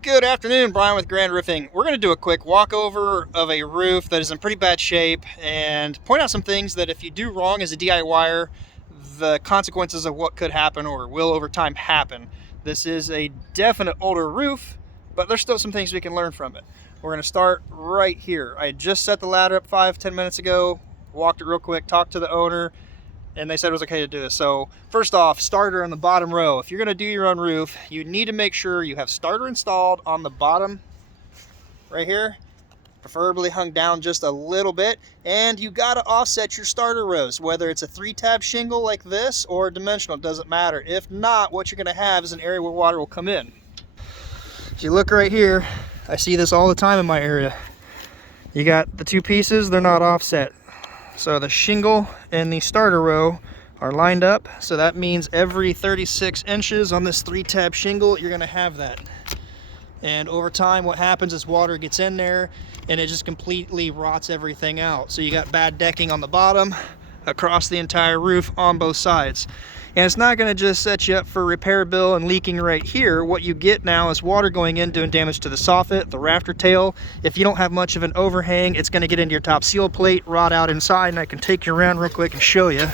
Good afternoon, Brian with Grand Roofing. We're going to do a quick walkover of a roof that is in pretty bad shape and point out some things that if you do wrong as a DIYer, the consequences of what could happen or will over time happen. This is a definite older roof, but there's still some things we can learn from it. We're going to start right here. I just set the ladder up 5-10 minutes ago, walked it real quick, talked to the owner, and they said it was okay to do this. So first off, starter on the bottom row. If you're gonna do your own roof, you need to make sure you have starter installed on the bottom right here, preferably hung down just a little bit, and you gotta offset your starter rows, whether it's a 3-tab shingle like this or dimensional, it doesn't matter. If not, what you're gonna have is an area where water will come in. If you look right here, I see this all the time in my area. You got the two pieces, they're not offset. So the shingle and the starter row are lined up. So that means every 36 inches on this 3-tab shingle, you're gonna have that. And over time, what happens is water gets in there and it just completely rots everything out. So you got bad decking on the bottom, across the entire roof on both sides. And it's not gonna just set you up for repair bill and leaking right here. What you get now is water going in, doing damage to the soffit, the rafter tail. If you don't have much of an overhang, it's gonna get into your top seal plate, rot out inside, and I can take you around real quick and show you.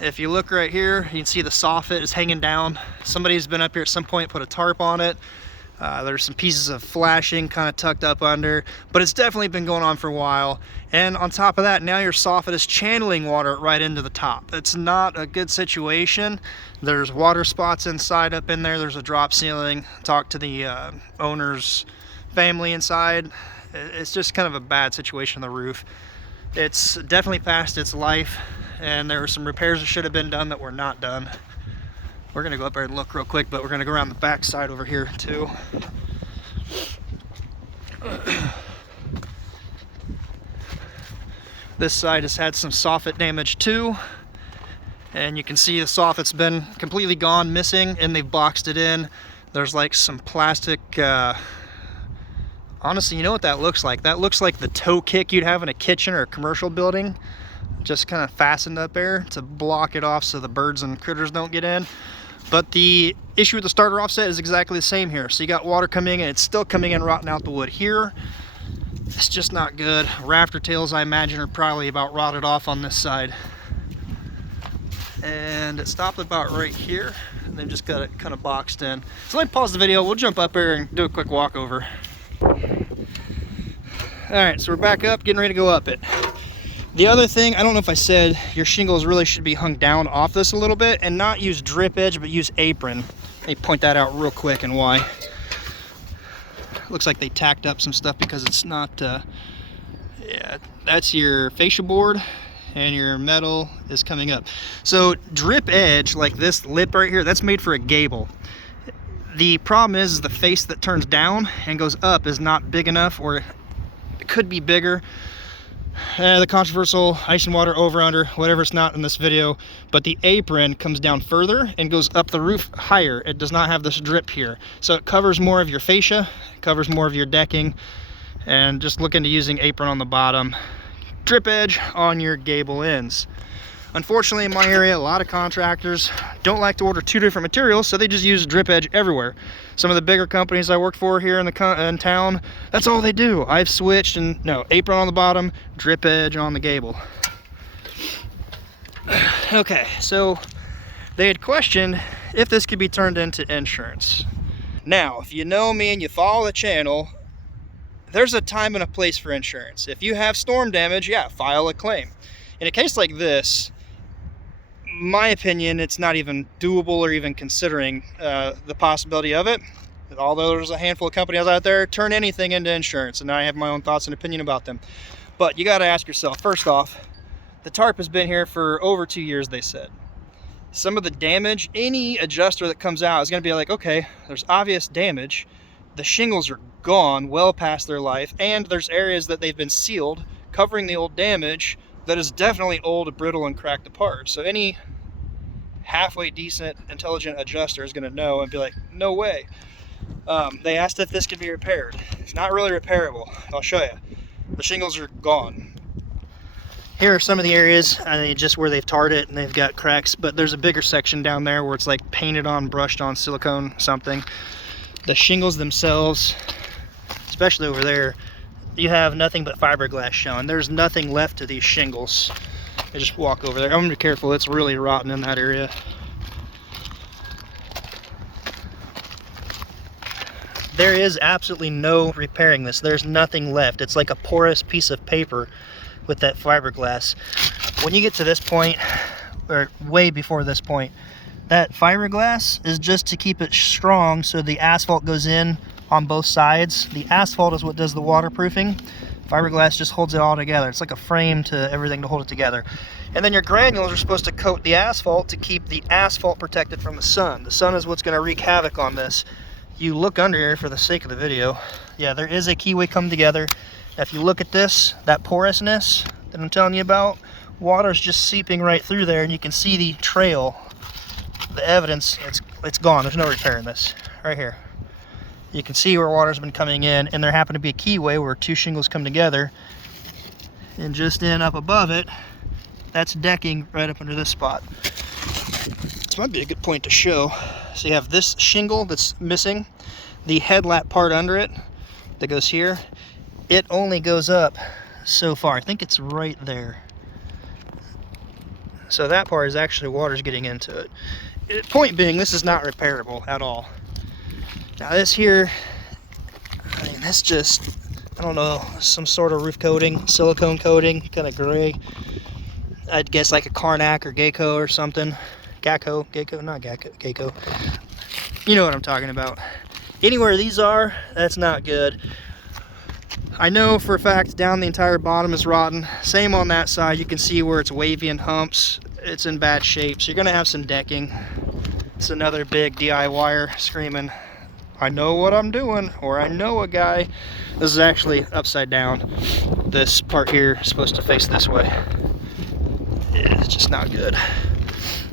If you look right here, you can see the soffit is hanging down. Somebody's been up here at some point, put a tarp on it. There's some pieces of flashing kind of tucked up under, but it's definitely been going on for a while. And on top of that, now your soffit is channeling water right into the top. It's not a good situation. There's water spots inside up in there. There's a drop ceiling. Talk to the owner's family inside. It's just kind of a bad situation on the roof. It's definitely past its life, and there were some repairs that should have been done that were not done. We're gonna go up there and look real quick, but we're gonna go around the back side over here too. This side has had some soffit damage too. And you can see the soffit's been completely gone, missing, and they've boxed it in. There's like some plastic, honestly, you know what that looks like? That looks like the toe kick you'd have in a kitchen or a commercial building. Just kind of fastened up there to block it off so the birds and critters don't get in. But the issue with the starter offset is exactly the same here. So you got water coming in, it's still coming in, rotting out the wood here. It's just not good. Rafter tails, I imagine, are probably about rotted off on this side. And it stopped about right here, and then just got it kind of boxed in. So let me pause the video, we'll jump up there and do a quick walkover. All right, so we're back up, getting ready to go up it. The other thing, I don't know if I said, your shingles really should be hung down off this a little bit and not use drip edge, but use apron. Let me point that out real quick and why. Looks like they tacked up some stuff because it's not, yeah, that's your fascia board and your metal is coming up. So drip edge, like this lip right here, that's made for a gable. The problem is the face that turns down and goes up is not big enough, or it could be bigger. The controversial ice and water over under, whatever, it's not in this video, but the apron comes down further and goes up the roof higher. It does not have this drip here, so it covers more of your fascia, covers more of your decking, and just look into using apron on the bottom, drip edge on your gable ends. Unfortunately, in my area, a lot of contractors don't like to order two different materials, so they just use drip edge everywhere. Some of the bigger companies I work for here in town, that's all they do. I've switched, and no, apron on the bottom, drip edge on the gable. Okay, so they had questioned if this could be turned into insurance. Now, if you know me and you follow the channel, there's a time and a place for insurance. If you have storm damage, yeah, file a claim. In a case like this, my opinion, it's not even doable or even considering the possibility of it. Although there's a handful of companies out there, turn anything into insurance, and I have my own thoughts and opinion about them. But you got to ask yourself, first off, the tarp has been here for over 2 years, they said. Some of the damage, any adjuster that comes out is going to be like, okay, there's obvious damage. The shingles are gone well past their life, and there's areas that they've been sealed, covering the old damage that is definitely old, brittle, and cracked apart. So any halfway decent, intelligent adjuster is going to know and be like, no way. They asked if this could be repaired. It's not really repairable. I'll show you. The shingles are gone. Here are some of the areas, just where they've tarred it and they've got cracks, but there's a bigger section down there where it's like painted on, brushed on, silicone something. The shingles themselves, especially over there, you have nothing but fiberglass showing. There's nothing left to these shingles. I just walk over there. I'm gonna be careful, it's really rotten in that area. There is absolutely no repairing this. There's nothing left. It's like a porous piece of paper with that fiberglass. When you get to this point, or way before this point, that fiberglass is just to keep it strong so the asphalt goes in on both sides. The asphalt is what does the waterproofing. Fiberglass just holds it all together. It's like a frame to everything to hold it together. And then your granules are supposed to coat the asphalt to keep the asphalt protected from the sun. The sun is what's going to wreak havoc on this. You look under here for the sake of the video. Yeah, there is a keyway come together. If you look at this, that porousness that I'm telling you about, water's just seeping right through there, and you can see the trail, the evidence. It's gone. There's no repairing this. Right here, you can see where water's been coming in, and there happened to be a keyway where two shingles come together, and just in up above it, that's decking right up under this spot. This might be a good point to show. So you have this shingle that's missing, the headlap part under it that goes here. It only goes up so far. I think it's right there. So that part is actually water's getting into it. Point being, this is not repairable at all. Now this here, I mean, that's just, I don't know, some sort of roof coating, silicone coating, kind of gray. I'd guess like a Karnak or Geico or something. Geico, not Geico. You know what I'm talking about. Anywhere these are, that's not good. I know for a fact down the entire bottom is rotten. Same on that side. You can see where it's wavy and humps. It's in bad shape. So you're gonna have some decking. It's another big DIYer screaming, I know what I'm doing, or I know a guy. This is actually upside down. This part here is supposed to face this way. It's just not good.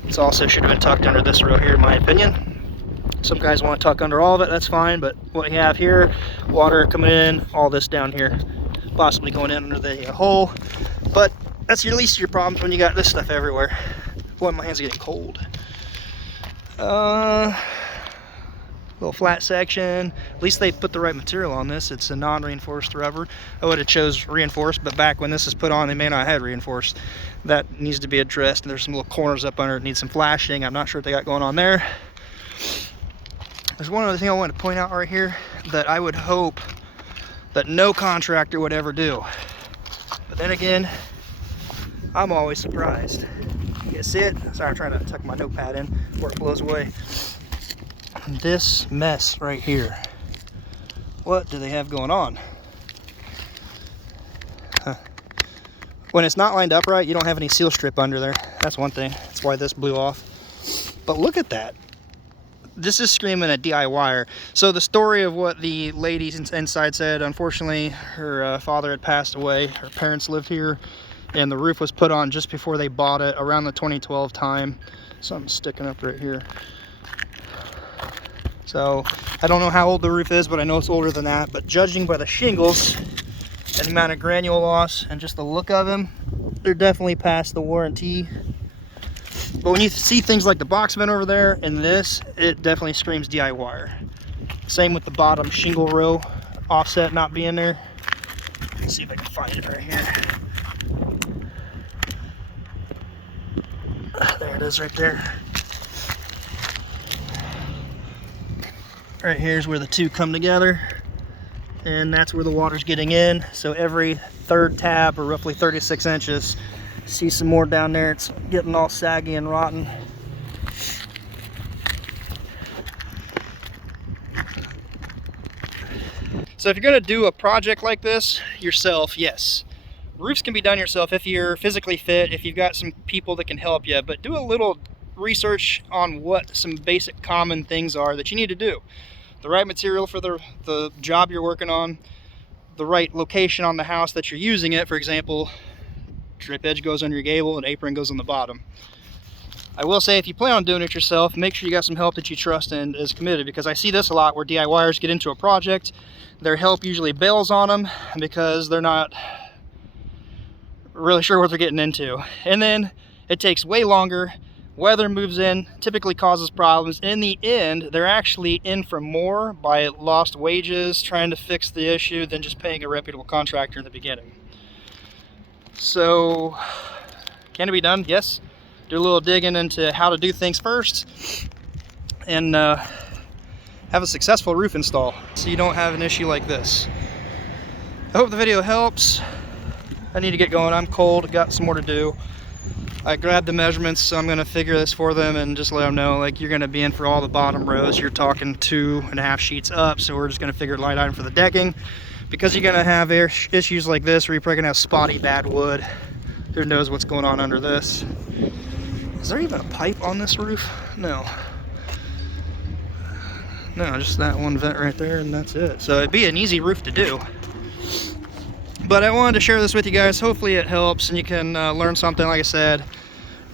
This also should have been tucked under this row here, in my opinion. Some guys want to tuck under all of it, that's fine, but what you have here, water coming in, all this down here, possibly going in under the hole. But that's your least of your problems when you got this stuff everywhere. Boy, my hands are getting cold. Little flat section. At least they put the right material on this. It's a non-reinforced rubber. I would have chose reinforced, but back when this is put on, they may not have had reinforced. That needs to be addressed, and there's some little corners up under it, need some flashing. I'm not sure what they got going on there. There's one other thing I want to point out right here that I would hope that no contractor would ever do. But then again, I'm always surprised. You see it? Sorry, I'm trying to tuck my notepad in before it blows away. This mess right here. What do they have going on? Huh. When it's not lined up right, you don't have any seal strip under there. That's one thing. That's why this blew off. But look at that. This is screaming at DIYer. So the story of what the lady inside said, unfortunately, her father had passed away. Her parents lived here, and the roof was put on just before they bought it, around the 2012 time. Something's sticking up right here. So I don't know how old the roof is, but I know it's older than that. But judging by the shingles and the amount of granule loss and just the look of them, they're definitely past the warranty. But when you see things like the box vent over there and this, it definitely screams DIYer. Same with the bottom shingle row offset not being there. Let's see if I can find it right here. There it is right there. Right here's where the two come together, and that's where the water's getting in. So every third tab, or roughly 36 inches, see some more down there. It's getting all saggy and rotten. So if you're gonna do a project like this yourself, yes, roofs can be done yourself if you're physically fit, if you've got some people that can help you, but do a little research on what some basic common things are that you need to do. The right material for the job you're working on, the right location on the house that you're using it. For example, drip edge goes on your gable and apron goes on the bottom. I will say, if you plan on doing it yourself, make sure you got some help that you trust and is committed, because I see this a lot where DIYers get into a project, their help usually bails on them because they're not really sure what they're getting into. And then it takes way longer. Weather moves in, typically causes problems. In the end, they're actually in for more by lost wages trying to fix the issue than just paying a reputable contractor in the beginning. So, can it be done? Yes. Do a little digging into how to do things first and have a successful roof install so you don't have an issue like this. I hope the video helps. I need to get going. I'm cold, got some more to do. I grabbed the measurements, so I'm going to figure this for them and just let them know, like, you're going to be in for all the bottom rows. You're talking 2.5 sheets up, so we're just going to figure light item for the decking. Because you're going to have issues like this where you're probably going to have spotty bad wood. Who knows what's going on under this. Is there even a pipe on this roof? No. No, just that one vent right there, and that's it. So it'd be an easy roof to do. But I wanted to share this with you guys. Hopefully it helps and you can learn something. Like I said,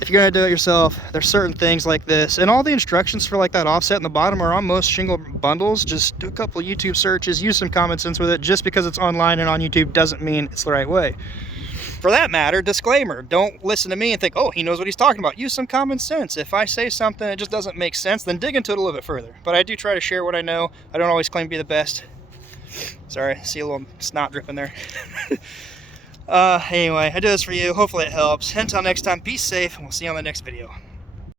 if you're gonna do it yourself, there's certain things like this. And all the instructions for like that offset in the bottom are on most shingle bundles. Just do a couple of YouTube searches, use some common sense with it. Just because it's online and on YouTube doesn't mean it's the right way. For that matter, disclaimer, don't listen to me and think, oh, he knows what he's talking about. Use some common sense. If I say something that just doesn't make sense, then dig into it a little bit further. But I do try to share what I know. I don't always claim to be the best. Sorry, I see a little snot dripping there. Anyway, I do this for you. Hopefully it helps. Until next time, be safe, and we'll see you on the next video.